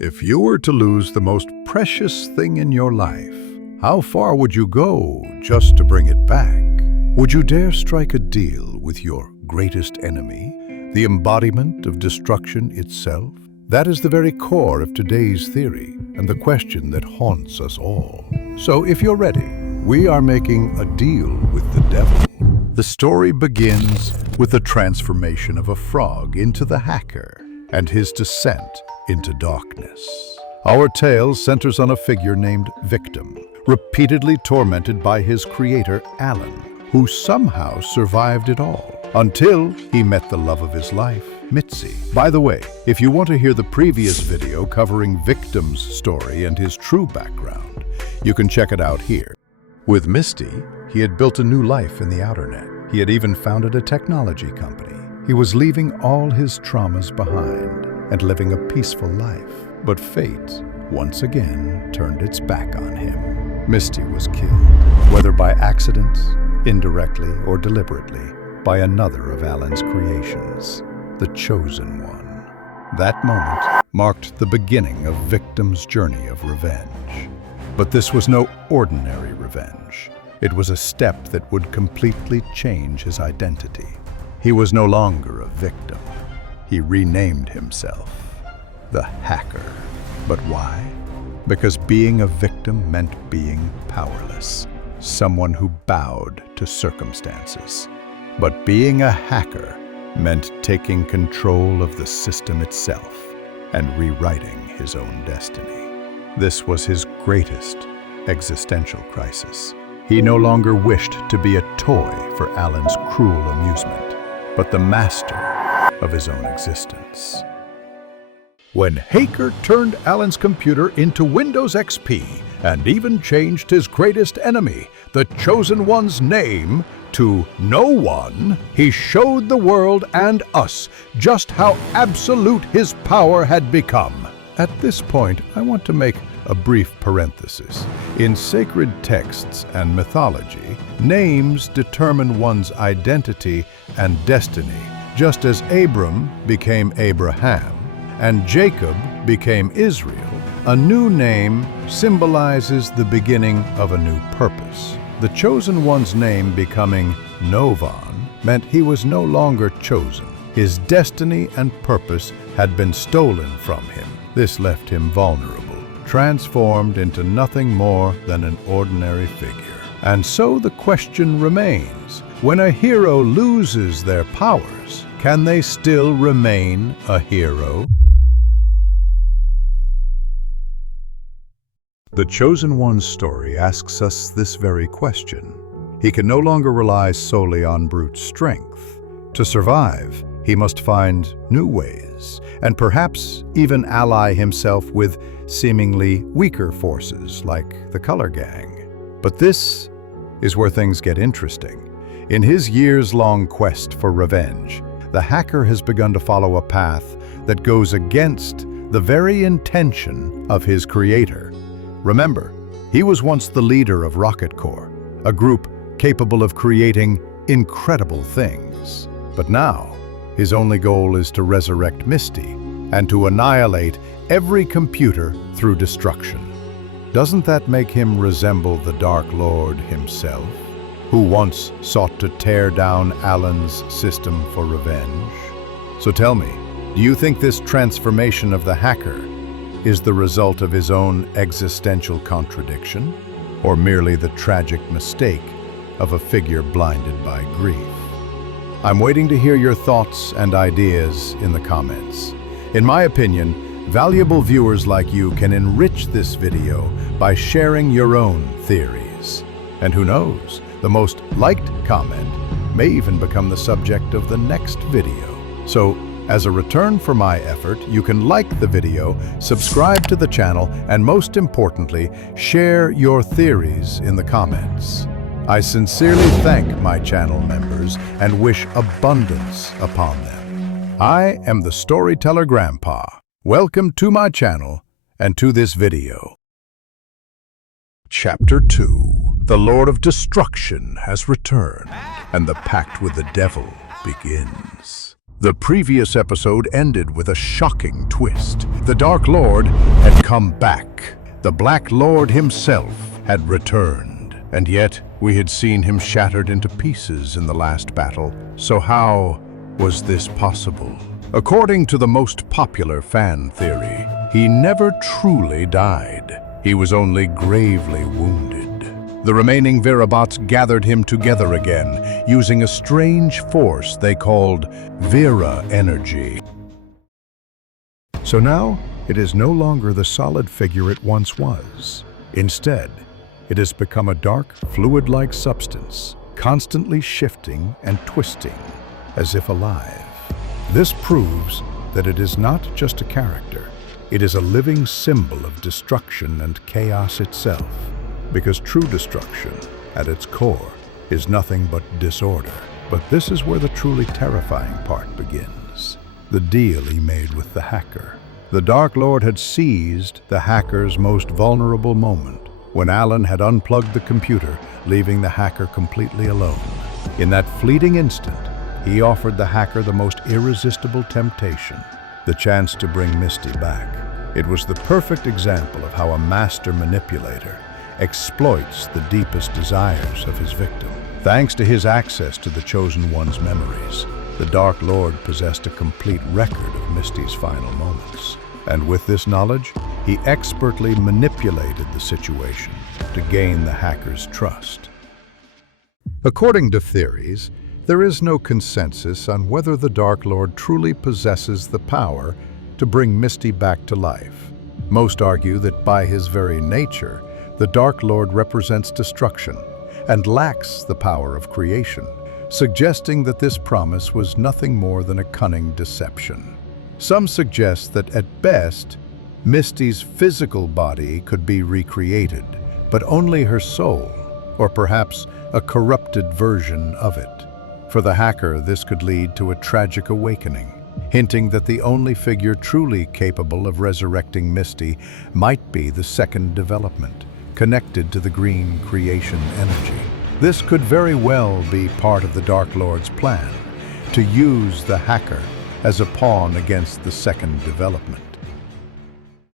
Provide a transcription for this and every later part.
If you were to lose the most precious thing in your life, how far would you go just to bring it back? Would you dare strike a deal with your greatest enemy, the embodiment of destruction itself? That is the very core of today's theory and the question that haunts us all. So if you're ready, we are making a deal with the devil. The story begins with the transformation of a frog into the hacker and his descent into darkness. Our tale centers on a figure named Victim, repeatedly tormented by his creator, Alan, who somehow survived it all, until he met the love of his life, Mitsi. By the way, if you want to hear the previous video covering Victim's story and his true background, you can check it out here. With Misty, he had built a new life in the outer net. He had even founded a technology company. He was leaving all his traumas behind and living a peaceful life. But fate, once again, turned its back on him. Misty was killed, whether by accident, indirectly, or deliberately, by another of Alan's creations, the Chosen One. That moment marked the beginning of Victim's journey of revenge. But this was no ordinary revenge. It was a step that would completely change his identity. He was no longer a victim. He renamed himself the Hacker. But why? Because being a victim meant being powerless, someone who bowed to circumstances. But being a hacker meant taking control of the system itself and rewriting his own destiny. This was his greatest existential crisis. He no longer wished to be a toy for Alan's cruel amusement, but the master of his own existence. When Hacker turned Alan's computer into Windows XP and even changed his greatest enemy, the Chosen One's name, to No One, he showed the world and us just how absolute his power had become. At this point, I want to make a brief parenthesis. In sacred texts and mythology, names determine one's identity and destiny, just as Abram became Abraham and Jacob became Israel. A new name symbolizes the beginning of a new purpose. The Chosen One's name becoming Novan meant he was no longer chosen. His destiny and purpose had been stolen from him. This left him vulnerable, transformed into nothing more than an ordinary figure. And so the question remains, when a hero loses their powers, can they still remain a hero? The Chosen One's story asks us this very question. He can no longer rely solely on brute strength. To survive, he must find new ways, and perhaps even ally himself with seemingly weaker forces like the Color Gang. But this is where things get interesting. In his years-long quest for revenge, the hacker has begun to follow a path that goes against the very intention of his creator. Remember, he was once the leader of Rocket Corp, a group capable of creating incredible things. But now, his only goal is to resurrect Misty and to annihilate every computer through destruction. Doesn't that make him resemble the Dark Lord himself, who once sought to tear down Alan's system for revenge? So tell me, do you think this transformation of the hacker is the result of his own existential contradiction, or merely the tragic mistake of a figure blinded by grief? I'm waiting to hear your thoughts and ideas in the comments. In my opinion, valuable viewers like you can enrich this video by sharing your own theories. And who knows, the most liked comment may even become the subject of the next video. So, as a return for my effort, you can like the video, subscribe to the channel, and most importantly, share your theories in the comments. I sincerely thank my channel members and wish abundance upon them. I am the Storyteller Grandpa. Welcome to my channel and to this video. Chapter 2. The Lord of Destruction has returned, and the pact with the devil begins. The previous episode ended with a shocking twist. The Dark Lord had come back. The Black Lord himself had returned. And yet, we had seen him shattered into pieces in the last battle. So how was this possible? According to the most popular fan theory, he never truly died. He was only gravely wounded. The remaining Virabots gathered him together again, using a strange force they called Vira energy. So now, it is no longer the solid figure it once was. Instead, it has become a dark, fluid-like substance, constantly shifting and twisting, as if alive. This proves that it is not just a character. It is a living symbol of destruction and chaos itself. Because true destruction, at its core, is nothing but disorder. But this is where the truly terrifying part begins. The deal he made with the hacker. The Dark Lord had seized the hacker's most vulnerable moment, when Alan had unplugged the computer, leaving the hacker completely alone. In that fleeting instant, he offered the hacker the most irresistible temptation, the chance to bring Misty back. It was the perfect example of how a master manipulator exploits the deepest desires of his victim. Thanks to his access to the Chosen One's memories, the Dark Lord possessed a complete record of Misty's final moments. And with this knowledge, he expertly manipulated the situation to gain the hacker's trust. According to theories, there is no consensus on whether the Dark Lord truly possesses the power to bring Misty back to life. Most argue that by his very nature, the Dark Lord represents destruction and lacks the power of creation, suggesting that this promise was nothing more than a cunning deception. Some suggest that at best, Misty's physical body could be recreated, but only her soul, or perhaps a corrupted version of it. For the hacker, this could lead to a tragic awakening, hinting that the only figure truly capable of resurrecting Misty might be the second development, connected to the green creation energy. This could very well be part of the Dark Lord's plan, to use the hacker as a pawn against the second development.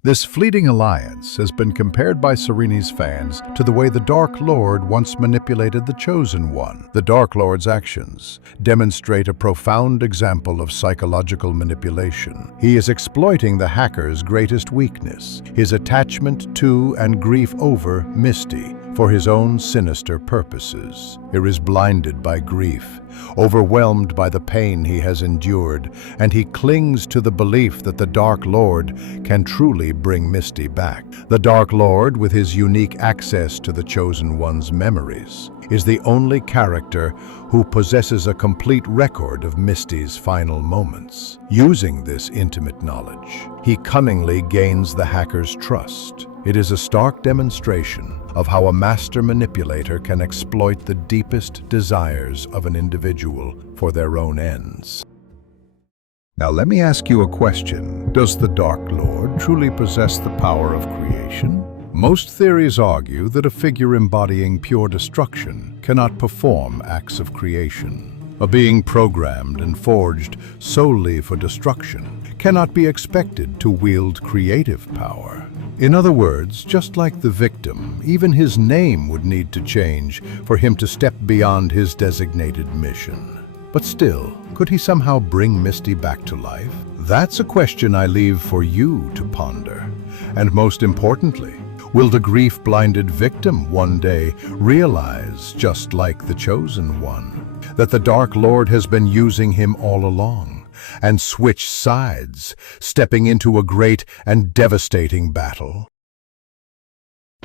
This fleeting alliance has been compared by Sereni's fans to the way the Dark Lord once manipulated the Chosen One. The Dark Lord's actions demonstrate a profound example of psychological manipulation. He is exploiting the hacker's greatest weakness, his attachment to and grief over Misty, for his own sinister purposes. He is blinded by grief, overwhelmed by the pain he has endured, and he clings to the belief that the Dark Lord can truly bring Misty back. The Dark Lord, with his unique access to the Chosen One's memories, is the only character who possesses a complete record of Misty's final moments. Using this intimate knowledge, he cunningly gains the hacker's trust. It is a stark demonstration of how a master manipulator can exploit the deepest desires of an individual for their own ends. Now let me ask you a question. Does the Dark Lord truly possess the power of creation? Most theories argue that a figure embodying pure destruction cannot perform acts of creation. A being programmed and forged solely for destruction cannot be expected to wield creative power. In other words, just like the victim, even his name would need to change for him to step beyond his designated mission. But still, could he somehow bring Misty back to life? That's a question I leave for you to ponder. And most importantly, will the grief-blinded victim one day realize, just like the Chosen One, that the Dark Lord has been using him all along, and switch sides, stepping into a great and devastating battle?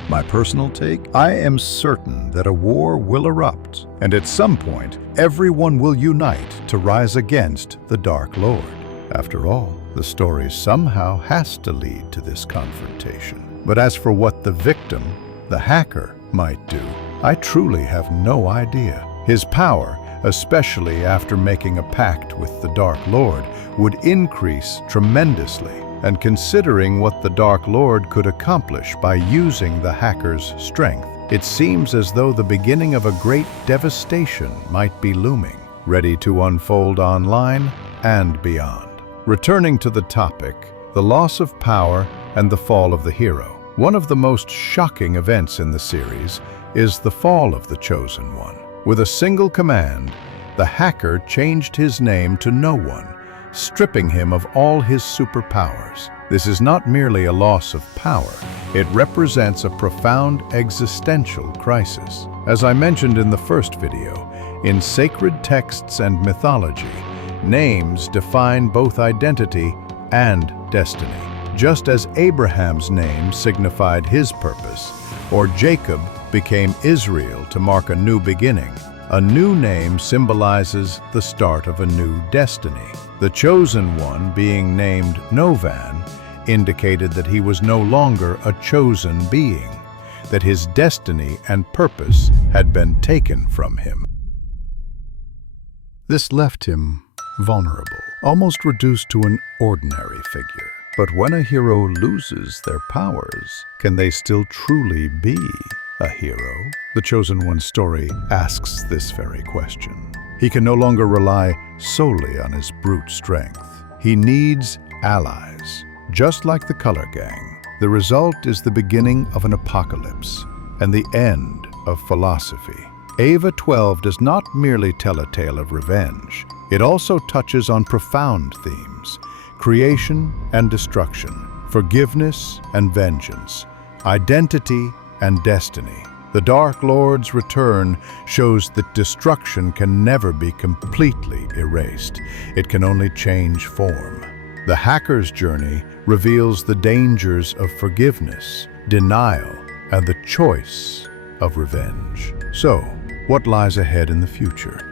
My personal take, I am certain that a war will erupt, and at some point, everyone will unite to rise against the Dark Lord. After all, the story somehow has to lead to this confrontation. But as for what the victim, the hacker, might do, I truly have no idea. His power, especially after making a pact with the Dark Lord, would increase tremendously. And considering what the Dark Lord could accomplish by using the hacker's strength, it seems as though the beginning of a great devastation might be looming, ready to unfold online and beyond. Returning to the topic, the loss of power and the fall of the hero. One of the most shocking events in the series is the fall of the Chosen One. With a single command, the hacker changed his name to No One, stripping him of all his superpowers. This is not merely a loss of power, it represents a profound existential crisis. As I mentioned in the first video, in sacred texts and mythology, names define both identity and destiny. Just as Abraham's name signified his purpose, or Jacob became Israel to mark a new beginning, a new name symbolizes the start of a new destiny. The Chosen One, being named Novan, indicated that he was no longer a chosen being, that his destiny and purpose had been taken from him. This left him vulnerable, almost reduced to an ordinary figure. But when a hero loses their powers, can they still truly be a hero? The Chosen One's story asks this very question. He can no longer rely solely on his brute strength. He needs allies, just like the Color Gang. The result is the beginning of an apocalypse and the end of philosophy. AVA 12 does not merely tell a tale of revenge. It also touches on profound themes: creation and destruction, forgiveness and vengeance, identity and destiny. The Dark Lord's return shows that destruction can never be completely erased. It can only change form. The hacker's journey reveals the dangers of forgiveness, denial, and the choice of revenge. So, what lies ahead in the future?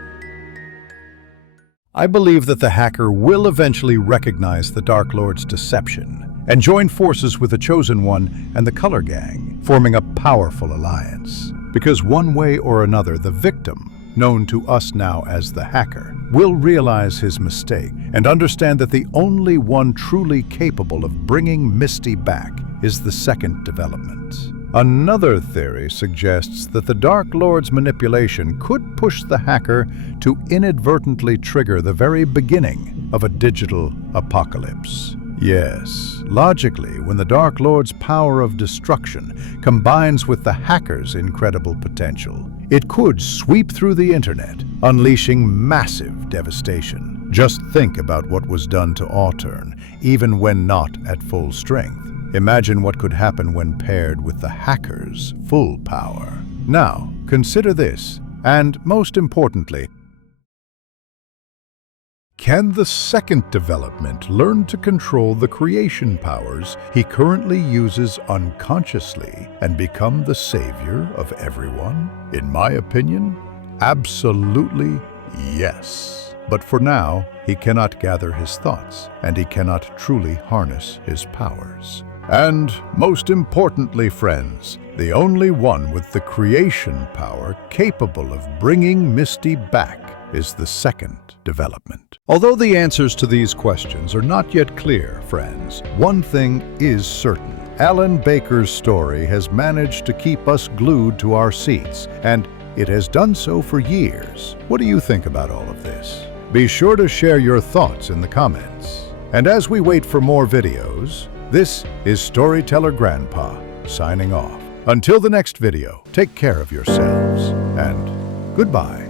I believe that the hacker will eventually recognize the Dark Lord's deception and join forces with the Chosen One and the Color Gang, forming a powerful alliance. Because one way or another, the victim, known to us now as the hacker, will realize his mistake and understand that the only one truly capable of bringing Misty back is the second development. Another theory suggests that the Dark Lord's manipulation could push the hacker to inadvertently trigger the very beginning of a digital apocalypse. Yes, logically, when the Dark Lord's power of destruction combines with the hacker's incredible potential, it could sweep through the internet, unleashing massive devastation. Just think about what was done to Auturn, even when not at full strength. Imagine what could happen when paired with the hacker's full power. Now, consider this, and most importantly, can the second development learn to control the creation powers he currently uses unconsciously and become the savior of everyone? In my opinion, absolutely yes. But for now, he cannot gather his thoughts, and he cannot truly harness his powers. And most importantly, friends, the only one with the creation power capable of bringing Misty back is the second development. Although the answers to these questions are not yet clear, friends, one thing is certain. Alan Baker's story has managed to keep us glued to our seats, and it has done so for years. What do you think about all of this? Be sure to share your thoughts in the comments. And as we wait for more videos, this is Storyteller Grandpa signing off. Until the next video, take care of yourselves, and goodbye.